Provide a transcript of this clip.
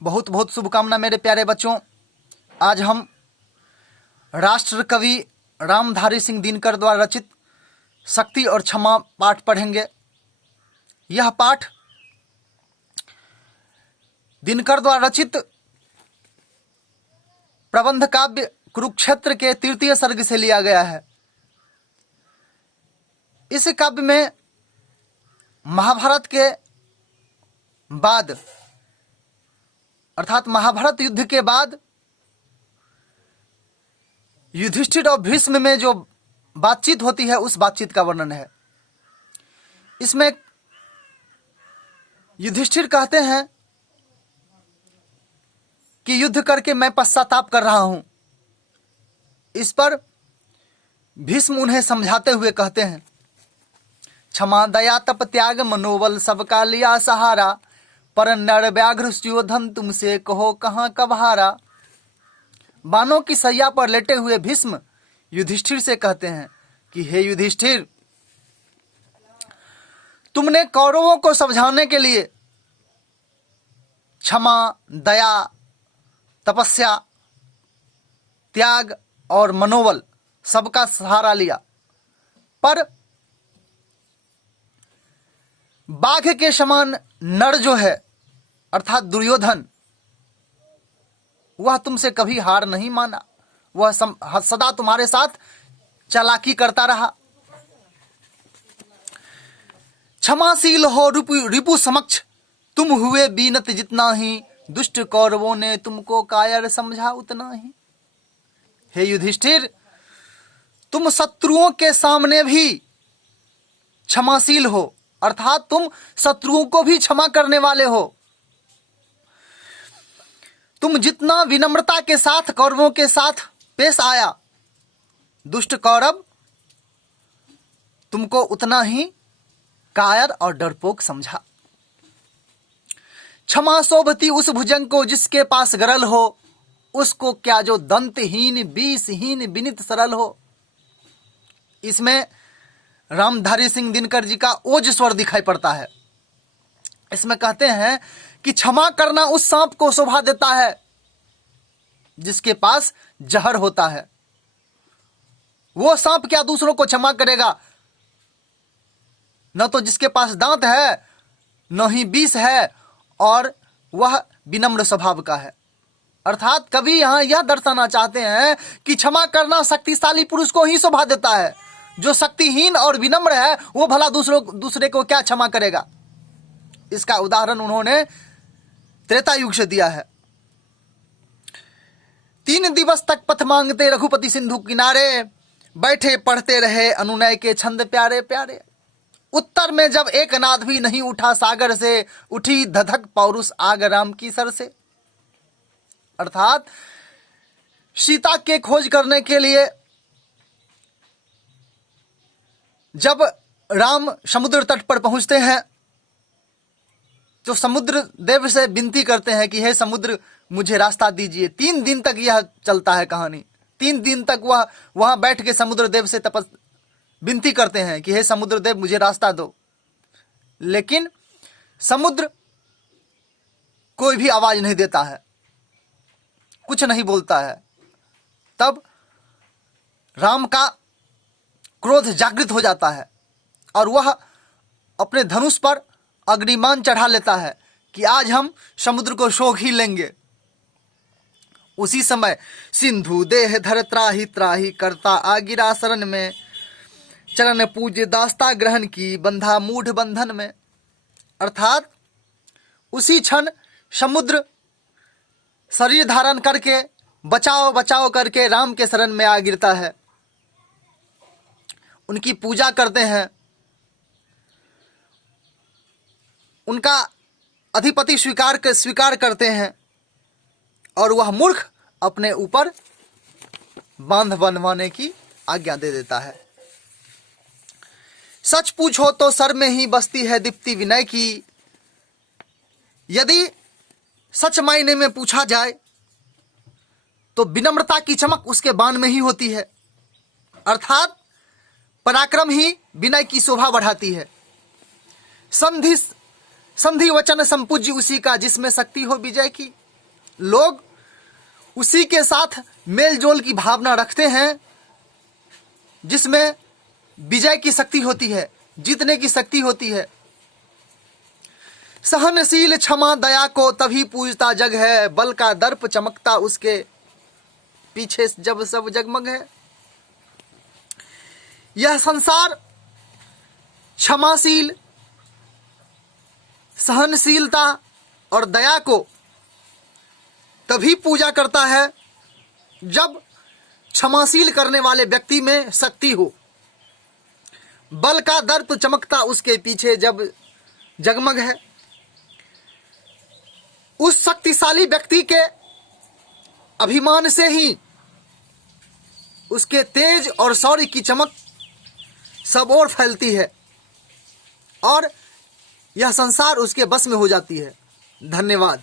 बहुत बहुत शुभकामना मेरे प्यारे बच्चों। आज हम राष्ट्र कवि रामधारी सिंह दिनकर द्वारा रचित शक्ति और क्षमा पाठ पढ़ेंगे। यह पाठ दिनकर द्वारा रचित प्रबंध काव्य कुरुक्षेत्र के तृतीय सर्ग से लिया गया है। इस काव्य में महाभारत के बाद अर्थात महाभारत युद्ध के बाद युधिष्ठिर और भीष्म में जो बातचीत होती है उस बातचीत का वर्णन है। इसमें युधिष्ठिर कहते हैं कि युद्ध करके मैं पश्चाताप कर रहा हूं। इस पर भीष्म उन्हें समझाते हुए कहते हैं, क्षमा दया तप त्याग मनोबल सबका लिया सहारा, पर नर व्याघ्र सुयोधन तुमसे कहो कहां कब हारा। बानों की सैया पर लेटे हुए भीष्म युधिष्ठिर से कहते हैं कि हे युधिष्ठिर, तुमने कौरवों को समझाने के लिए क्षमा दया तपस्या त्याग और मनोबल सबका सहारा लिया, पर बाघ के समान नर जो है अर्थात दुर्योधन, वह तुमसे कभी हार नहीं माना। वह सदा तुम्हारे साथ चालाकी करता रहा। क्षमाशील हो रिपु समक्ष तुम हुए बीनत जितना ही, दुष्ट कौरवों ने तुमको कायर समझा उतना ही। हे युधिष्ठिर, तुम शत्रुओं के सामने भी क्षमाशील हो अर्थात तुम शत्रुओं को भी क्षमा करने वाले हो। तुम जितना विनम्रता के साथ कौरवों के साथ पेश आया, दुष्ट कौरव तुमको उतना ही कायर और डरपोक समझा। क्षमा शोभती उस भुजंग को जिसके पास गरल हो, उसको क्या जो दंतहीन बीसहीन विनित सरल हो। इसमें रामधारी सिंह दिनकर जी का ओज स्वर दिखाई पड़ता है। इसमें कहते हैं कि क्षमा करना उस सांप को शोभा देता है जिसके पास जहर होता है। वो सांप क्या दूसरों को क्षमा करेगा? न तो जिसके पास दांत है, न ही विष है, और वह विनम्र स्वभाव का है। अर्थात कवि यहां यह दर्शाना चाहते हैं कि क्षमा करना शक्तिशाली पुरुष को ही शोभा देता है। जो शक्तिहीन और विनम्र है वो भला दूसरे को क्या क्षमा करेगा। इसका उदाहरण उन्होंने त्रेता युग से दिया है। 3 दिवस तक पथ मांगते रघुपति सिंधु किनारे, बैठे पढ़ते रहे अनुनय के छंद प्यारे प्यारे। उत्तर में जब एक नाद भी नहीं उठा सागर से, उठी धधक पौरुष आग राम की सर से। अर्थात सीता के खोज करने के लिए जब राम समुद्र तट पर पहुंचते हैं तो समुद्र देव से विनती करते हैं कि हे समुद्र मुझे रास्ता दीजिए। 3 दिन तक यह चलता है कहानी। 3 दिन तक वह वहां बैठ के समुद्र देव से विनती करते हैं कि हे समुद्र देव मुझे रास्ता दो, लेकिन समुद्र कोई भी आवाज नहीं देता है, कुछ नहीं बोलता है। तब राम का क्रोध जागृत हो जाता है और वह अपने धनुष पर अग्निमान चढ़ा लेता है कि आज हम समुद्र को शोक ही लेंगे। उसी समय सिंधु देह धर त्राही त्राही करता आगिरा शरण में, चरण पूज्य दास्ता ग्रहण की बंधा मूढ़ बंधन में। अर्थात उसी क्षण समुद्र शरीर धारण करके बचाओ बचाओ करके राम के शरण में आ गिरता है। उनकी पूजा करते हैं, उनका अधिपति स्वीकार करते हैं और वह मूर्ख अपने ऊपर बांध बनवाने की आज्ञा दे देता है। सच पूछो तो सर में ही बसती है दीप्ति विनय की, यदि सच मायने में पूछा जाए तो विनम्रता की चमक उसके बाण में ही होती है। अर्थात पराक्रम ही विनय की शोभा बढ़ाती है। संधि वचन संपूज्य उसी का जिसमें शक्ति हो विजय की। लोग उसी के साथ मेल जोल की भावना रखते हैं जिसमें विजय की शक्ति होती है, जीतने की शक्ति होती है। सहनशील क्षमा दया को तभी पूजता जग है, बल का दर्प चमकता उसके पीछे जब सब जगमग है। यह संसार क्षमाशील, सहनशीलता और दया को तभी पूजा करता है जब क्षमाशील करने वाले व्यक्ति में शक्ति हो, बल का दर्प चमकता उसके पीछे जब जगमग है। उस शक्तिशाली व्यक्ति के अभिमान से ही उसके तेज और शौर्य की चमक सब ओर फैलती है और यह संसार उसके बस में हो जाती है। धन्यवाद।